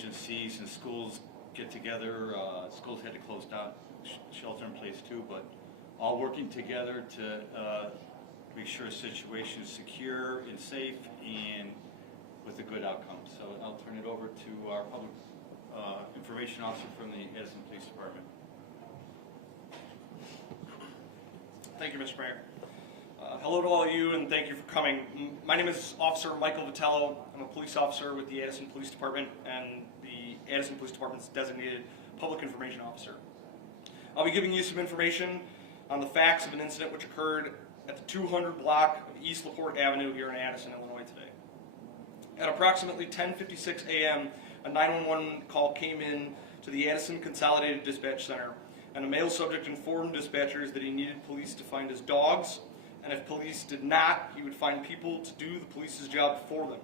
agencies and schools get together. Schools had to close down, shelter in place too, but all working together to make sure the situation is secure and safe and with a good outcome. So I'll turn it over to our public information officer from the Addison Police Department. Thank you, Mr. Mayor. Hello to all of you, and thank you for coming. My name is Officer Michael Vitello. I'm a police officer with the Addison Police Department and the Addison Police Department's designated public information officer. I'll be giving you some information on the facts of an incident which occurred at the 200 block of East LaPorte Avenue here in Addison, Illinois today. At approximately 10:56 a.m., a 911 call came in to the Addison Consolidated Dispatch Center, and a male subject informed dispatchers that he needed police to find his dogs, and if police did not, he would find people to do the police's job for them.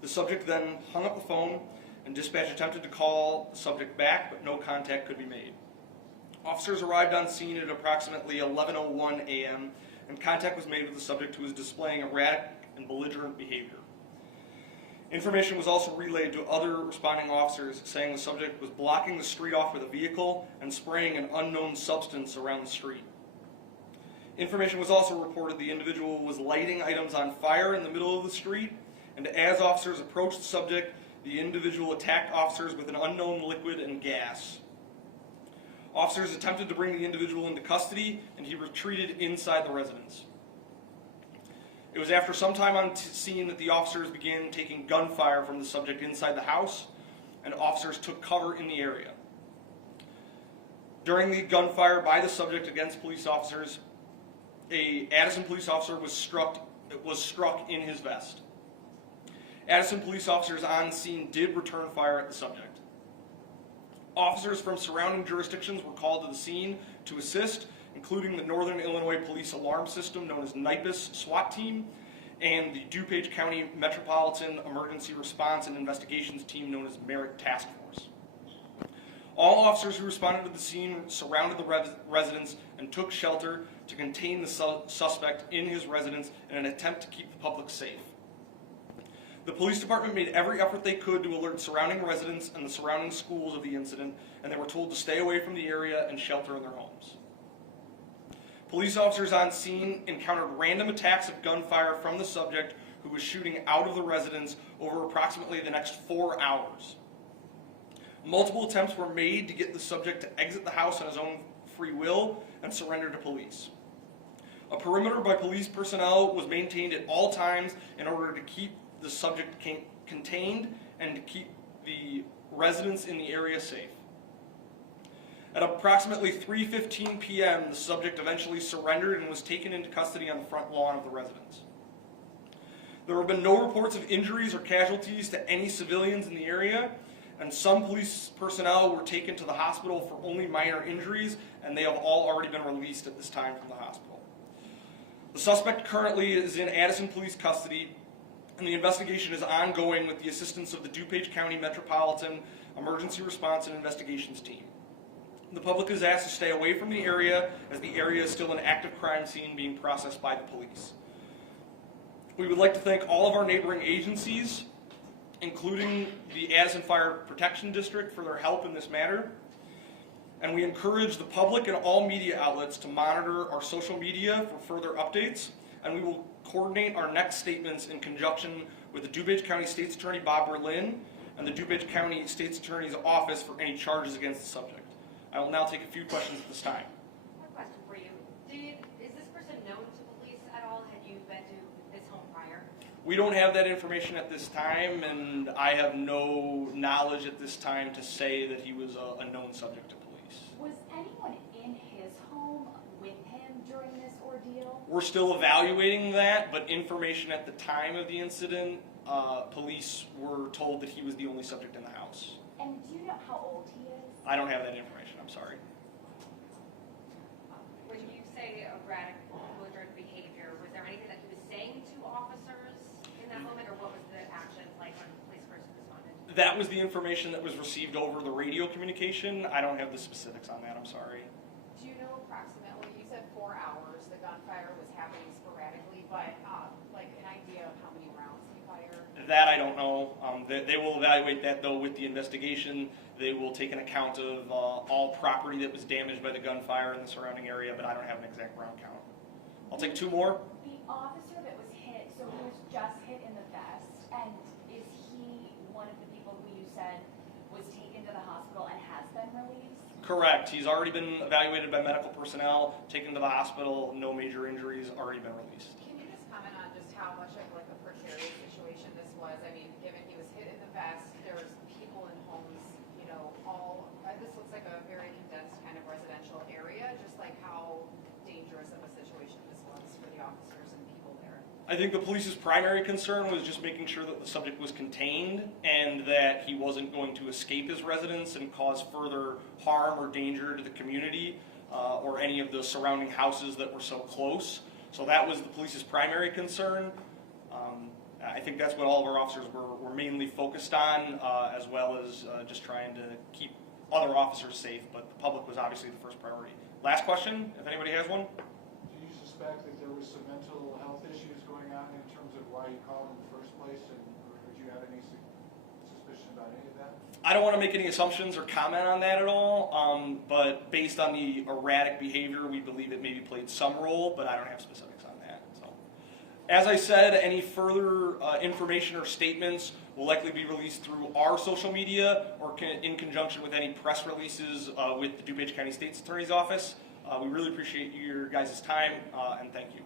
The subject then hung up the phone, and dispatch attempted to call the subject back, but no contact could be made. Officers arrived on scene at approximately 11:01 a.m., and contact was made with the subject, who was displaying erratic and belligerent behavior. Information was also relayed to other responding officers, saying the subject was blocking the street off with a vehicle and spraying an unknown substance around the street. Information was also reported the individual was lighting items on fire in the middle of the street, and as officers approached the subject, the individual attacked officers with an unknown liquid and gas. Officers attempted to bring the individual into custody, and he retreated inside the residence. It was after some time on scene that the officers began taking gunfire from the subject inside the house, and officers took cover in the area. During the gunfire by the subject against police officers, a Addison police officer was struck in his vest. Addison police officers on scene did return fire at the subject. Officers from surrounding jurisdictions were called to the scene to assist, including the Northern Illinois Police Alarm System, known as NIPUS SWAT Team, and the DuPage County Metropolitan Emergency Response and Investigations Team, known as Merit Task Force. All officers who responded to the scene surrounded the residence and took shelter to contain the suspect in his residence in an attempt to keep the public safe. The police department made every effort they could to alert surrounding residents and the surrounding schools of the incident, and they were told to stay away from the area and shelter in their homes. Police officers on scene encountered random attacks of gunfire from the subject, who was shooting out of the residence over approximately the next 4 hours. Multiple attempts were made to get the subject to exit the house on his own free will and surrender to police. A perimeter by police personnel was maintained at all times in order to keep the subject contained and to keep the residents in the area safe. At approximately 3:15 p.m., the subject eventually surrendered and was taken into custody on the front lawn of the residence. There have been no reports of injuries or casualties to any civilians in the area, and some police personnel were taken to the hospital for only minor injuries, and they have all already been released at this time from the hospital. The suspect currently is in Addison police custody, and the investigation is ongoing with the assistance of the DuPage County Metropolitan Emergency Response and Investigations Team. The public is asked to stay away from the area, as the area is still an active crime scene being processed by the police. We would like to thank all of our neighboring agencies, including the Addison Fire Protection District, for their help in this matter. And we encourage the public and all media outlets to monitor our social media for further updates, and we will coordinate our next statements in conjunction with the DuPage County State's Attorney Bob Berlin and the DuPage County State's Attorney's Office for any charges against the subject. I will now take a few questions at this time. One question for you. Is this person known to police at all? Had you been to his home prior? We don't have that information at this time, and I have no knowledge at this time to say that he was a known subject to police. Was anyone in his home with him during this ordeal? We're still evaluating that, but information at the time of the incident, police were told that he was the only subject in the house. And do you know how old he is? I don't have that information, I'm sorry. When you say erratic, belligerent behavior, was there anything that he was saying to officers in that moment, or what was the action like when the police first responded? That was the information that was received over the radio communication. I don't have the specifics on that, I'm sorry. Do you know approximately, you said 4 hours, the gunfire was happening sporadically, but like an idea of how many rounds he fired? That I don't know. They will evaluate that though with the investigation. They will take an account of all property that was damaged by the gunfire in the surrounding area, but I don't have an exact round count. I'll take two more. The officer that was hit, so he was just hit in the vest, and is he one of the people who you said was taken to the hospital and has been released? Correct. He's already been evaluated by medical personnel, taken to the hospital, no major injuries, already been released. Can you just comment on just how much of like a precarious situation this was? I mean, given he was hit in the vest, there's people in homes, you know, this looks like a very condensed kind of residential area, just like how dangerous of a situation this was for the officers and people there. I think the police's primary concern was just making sure that the subject was contained and that he wasn't going to escape his residence and cause further harm or danger to the community or any of the surrounding houses that were so close. So that was the police's primary concern. I think that's what all of our officers were mainly focused on, as well as just trying to keep other officers safe, but the public was obviously the first priority. Last question, if anybody has one? Do you suspect that there was some mental health issues going on in terms of why you called in the first place, and or would you have any suspicion about any of that? I don't want to make any assumptions or comment on that at all, but based on the erratic behavior, we believe it maybe played some role, but I don't have specifics on that. So, as I said, any further information or statements will likely be released through our social media or in conjunction with any press releases with the DuPage County State's Attorney's Office. We really appreciate your guys' time, and thank you.